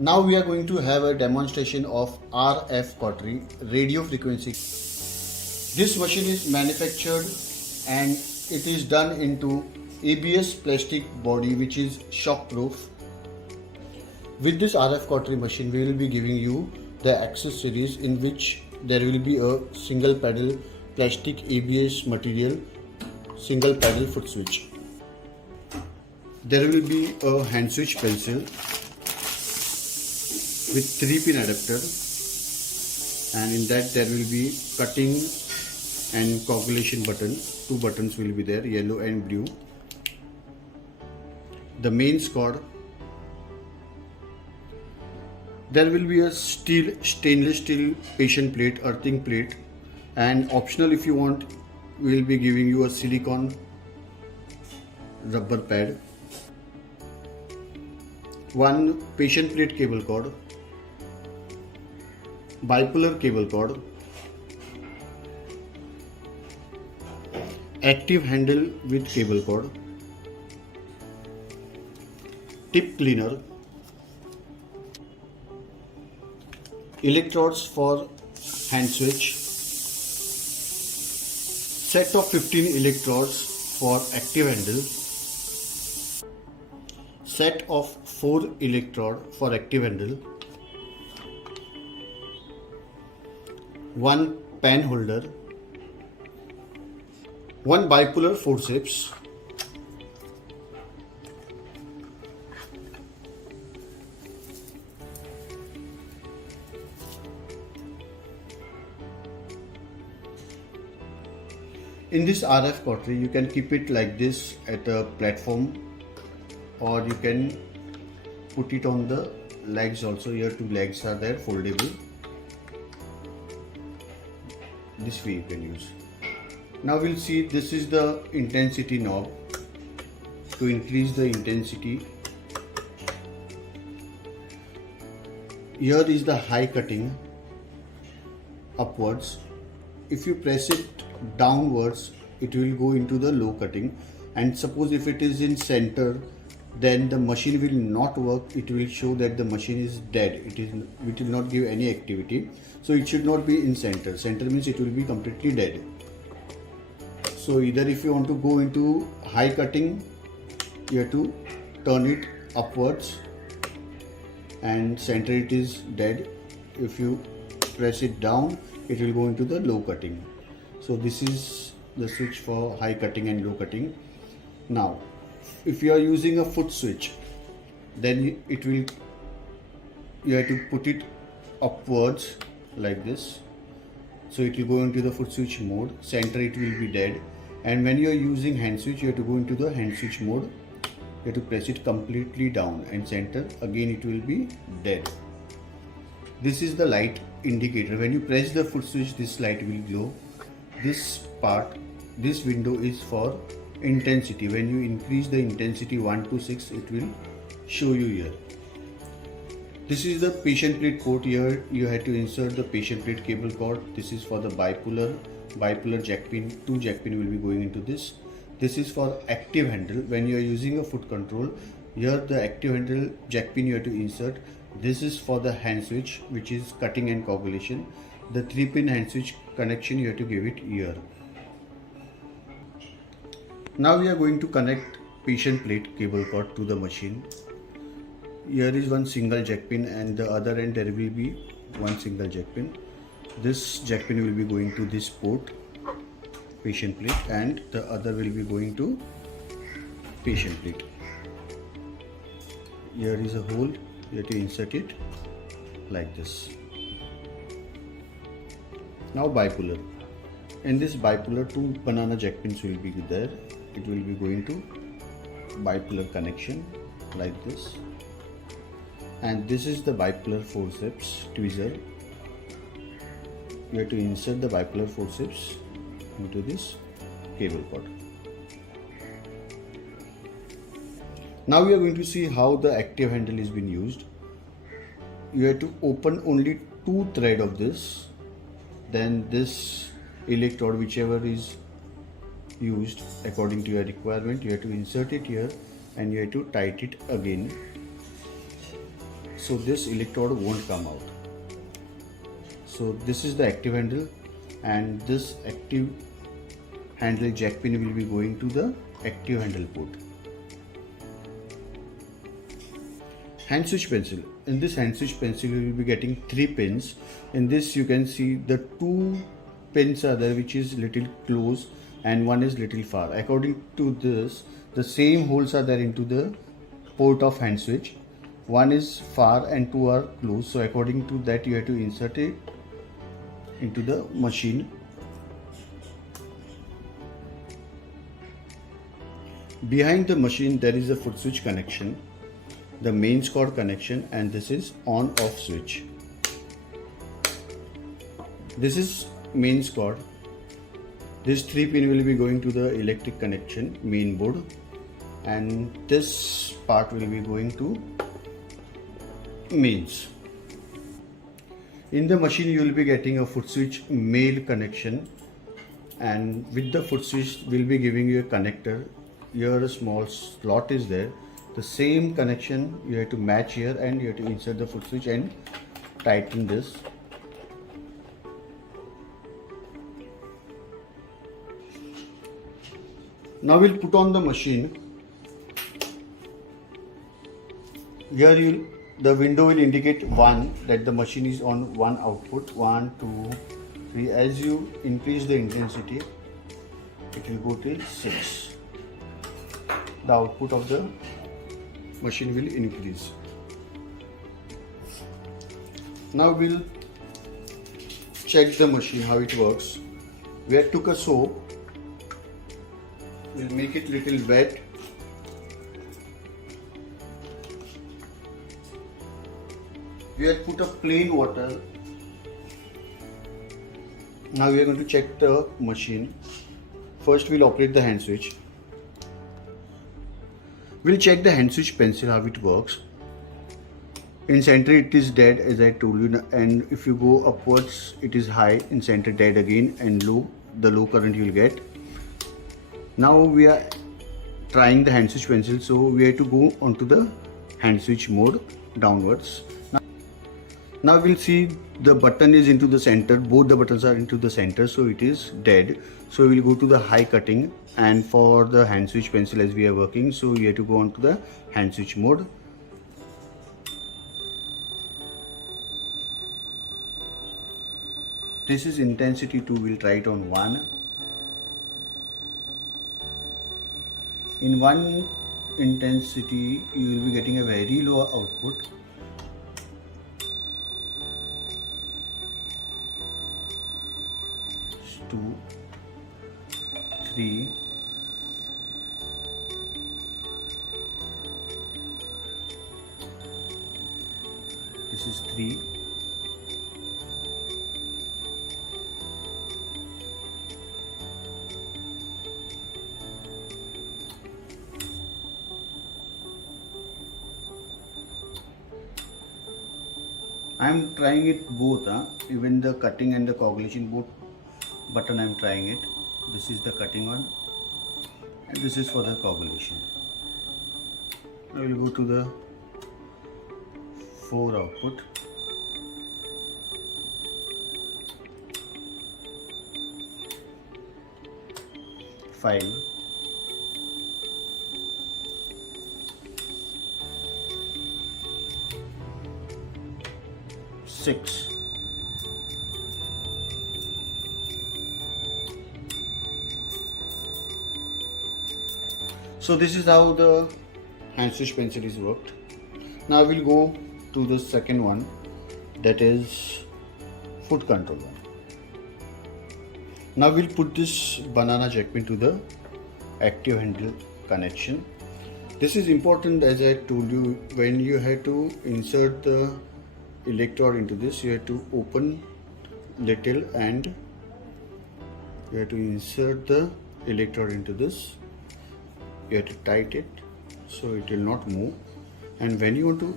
Now we are going to have a demonstration of RF cautery radio frequency. This machine is manufactured and it is done into ABS plastic body which is shock proof. With this RF cautery machine we will be giving you the accessories in which there will be a single pedal plastic ABS material, single pedal foot switch. There will be a hand switch pencil with 3-pin adapter, and in that there will be cutting and coagulation button. Two buttons will be there, yellow and blue. The mains cord. There will be a stainless steel patient plate, earthing plate, and optional if you want we will be giving you a silicone rubber pad. One patient plate cable cord, bipolar cable cord, active handle with cable cord, tip cleaner, electrodes for hand switch, set of 15 electrodes for active handle, set of 4 electrode for active handle, one pen holder, one bipolar forceps, in this RF cautery you can keep it like this at a platform, or you can put it on the legs also. Here two legs are there, foldable. This way you can use. Now we'll see, this is the intensity knob to increase the intensity. Here is the high cutting upwards. If you press it downwards it will go into the low cutting, and suppose if it is in center then the machine will not work. It will show that the machine is dead. It will not give any activity. So it should not be in center. Center means it will be completely dead. So either if you want to go into high cutting, you have to turn it upwards and center it is dead. If you press it down it will go into the low cutting. So this is the switch for high cutting and low cutting. Now if you are using a foot switch, then you have to put it upwards like this. So it will go into the foot switch mode. Center it will be dead. And when you are using hand switch, you have to go into the hand switch mode. You have to press it completely down, and center again it will be dead. This is the light indicator. When you press the foot switch, this light will glow. This window is for intensity. When you increase the intensity 1 to 6, it will show you here. This is the patient plate port. Here you have to insert the patient plate cable cord. This is for the bipolar jack pin. 2 jack pin will be going into this. This is for active handle. When you are using a foot control, here the active handle jack pin you have to insert. This is for the hand switch, which is cutting and coagulation. The 3-pin hand switch connection you have to give it here. Now we are going to connect patient plate cable cord to the machine. Here is one single jack pin, and the other end there will be one single jack pin. This jack pin will be going to this port, patient plate, and the other will be going to patient plate. Here is a hole. You have to insert it like this. Now bipolar. In this bipolar, 2 banana jack pins will be there. It will be going to bipolar connection like this. And this is the bipolar forceps tweezer. You have to insert the bipolar forceps into this cable cord. Now we are going to see how the active handle is being used. You have to open only 2 threads of this. Then this electrode, whichever is used according to your requirement, you have to insert it here and you have to tighten it again. so this electrode won't come out. So this is the active handle, and this active handle jack pin will be going to the active handle port. Hand switch pencil. In this hand switch pencil you will be getting 3 pins. In this you can see the 2 pins are there which is little close and one is little far. According to this, the same holes are there into the port of hand switch. One is far and 2 are close. So according to that you have to insert it into the machine. Behind the machine there is a foot switch connection, the mains cord connection, and this is on off switch. This is mains cord. This 3 pin will be going to the electric connection main board, and this part will be going to mains. In the machine you will be getting a foot switch male connection, and with the foot switch will be giving you a connector. Here a small slot is there. The same connection you have to match here, and you have to insert the foot switch and tighten this. Now we'll put on the machine. Here the window will indicate 1, that the machine is on 1 output. 1, 2, 3. As you increase the intensity, it will go till 6. The output of the machine will increase. Now we'll check the machine how it works. We have took a soap. We'll make it little wet. We have put a plain water. Now we are going to check the machine. First we'll operate the hand switch. We'll check the hand switch pencil how it works. In center it is dead as I told you, and if you go upwards it is high, in center dead again, and low, the low current you will get. Now we are trying the hand switch pencil, so we have to go onto the hand switch mode downwards. Now we'll see the button is into the center, both the buttons are into the center, so it is dead. So we'll go to the high cutting, and for the hand switch pencil as we are working, so we have to go on to the hand switch mode. This is intensity 2, we'll try it on 1. In 1 intensity you will be getting a very low output. Two, 3, this is 3, I am trying it both, even the cutting and the coagulation, both button I am trying it. This is the cutting one and this is for the coagulation. I will go to the 4 output. Five, 6, 7. So this is how the hand switch pencil is worked. Now we'll go to the second one, that is foot control one. Now we'll put this banana jack pin to the active handle connection. This is important, as I told you, when you have to insert the electrode into this, you have to open little and you have to insert the electrode into this. You have to tighten it so it will not move, and when you want to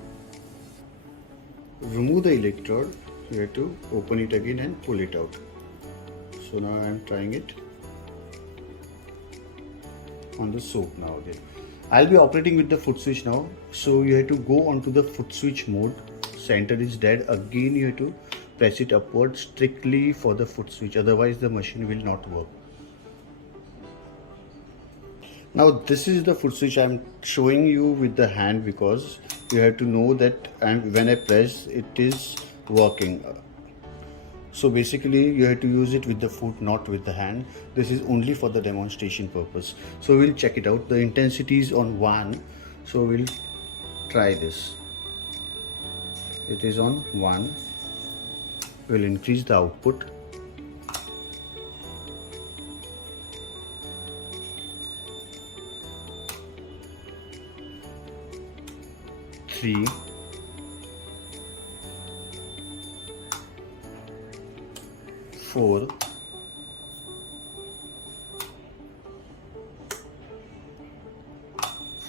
remove the electrode, you have to open it again and pull it out. So now I am trying it on the soap now again. I'll be operating with the foot switch now, so you have to go onto the foot switch mode. center is dead, again you have to press it upward strictly for the foot switch, otherwise the machine will not work. Now this is the foot switch I am showing you with the hand, because you have to know that, and when I press it is working. So basically you have to use it with the foot, not with the hand. This is only for the demonstration purpose. So we'll check it out. The intensity is on 1. So we'll try this. It is on 1. We'll increase the output. 3, 4,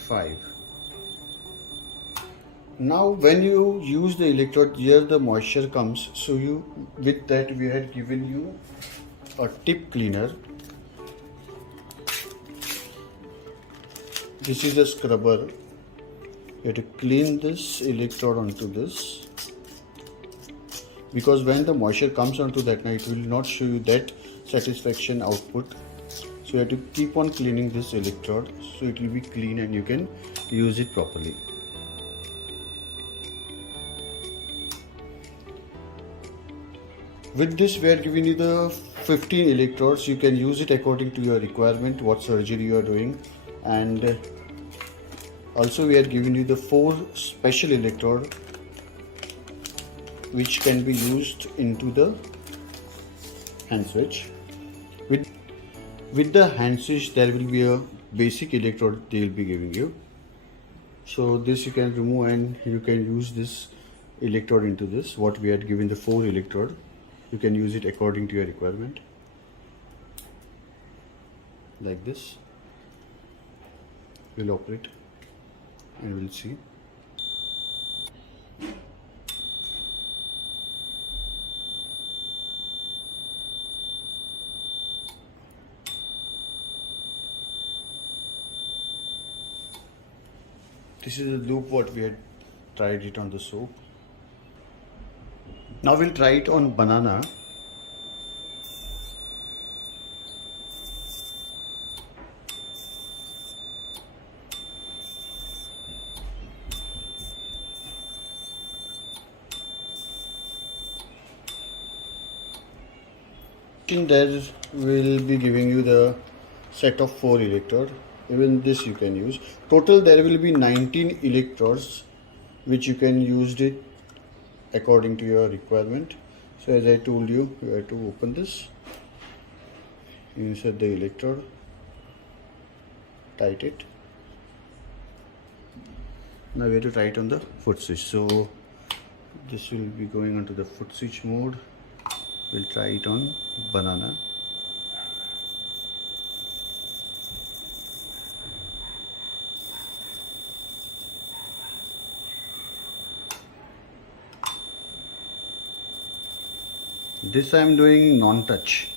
5. Now when you use the electrode, here the moisture comes, so with that we had given you a tip cleaner. This is a scrubber. You have to clean this electrode onto this, because when the moisture comes onto that, now it will not show you that satisfaction output. So you have to keep on cleaning this electrode, so it will be clean and you can use it properly. With this we are giving you the 15 electrodes. You can use it according to your requirement, what surgery you are doing, and also we are giving you the 4 special electrode which can be used into the hand switch. With the hand switch there will be a basic electrode they will be giving you. So this you can remove and you can use this electrode into this. What we had given the 4 electrode, you can use it according to your requirement, like this. We'll operate and we'll see. This is the loop what we had tried it on the soap. Now we'll try it on banana. There will be giving you the set of 4 electrodes. Even this you can use. Total there will be 19 electrodes which you can use it according to your requirement. So as I told you, you have to open this, insert the electrode, tight it. Now we have to try it on the foot switch. So this will be going onto the foot switch mode. We'll try it on banana. This I am doing non-touch.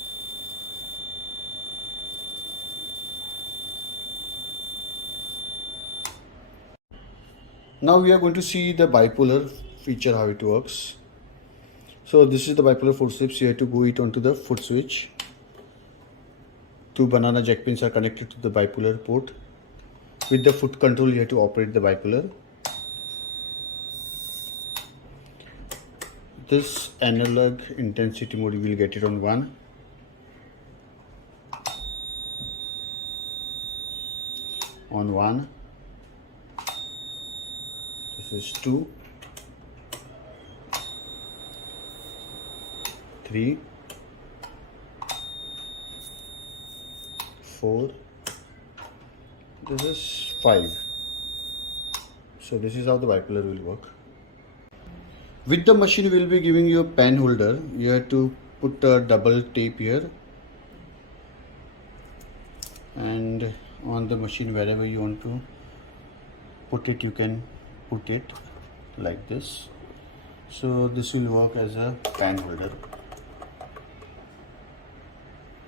Now we are going to see the bipolar feature, how it works. So this is the bipolar forceps. You have to go it onto the foot switch. 2 banana jack pins are connected to the bipolar port. With the foot control you have to operate the bipolar. This analog intensity mode you will get it on 1. On 1. This is 2. 3, 4, this is 5. So this is how the bipolar will work. With the machine we will be giving you a pen holder. You have to put a double tape here, and on the machine wherever you want to put it you can put it like this. So this will work as a pen holder.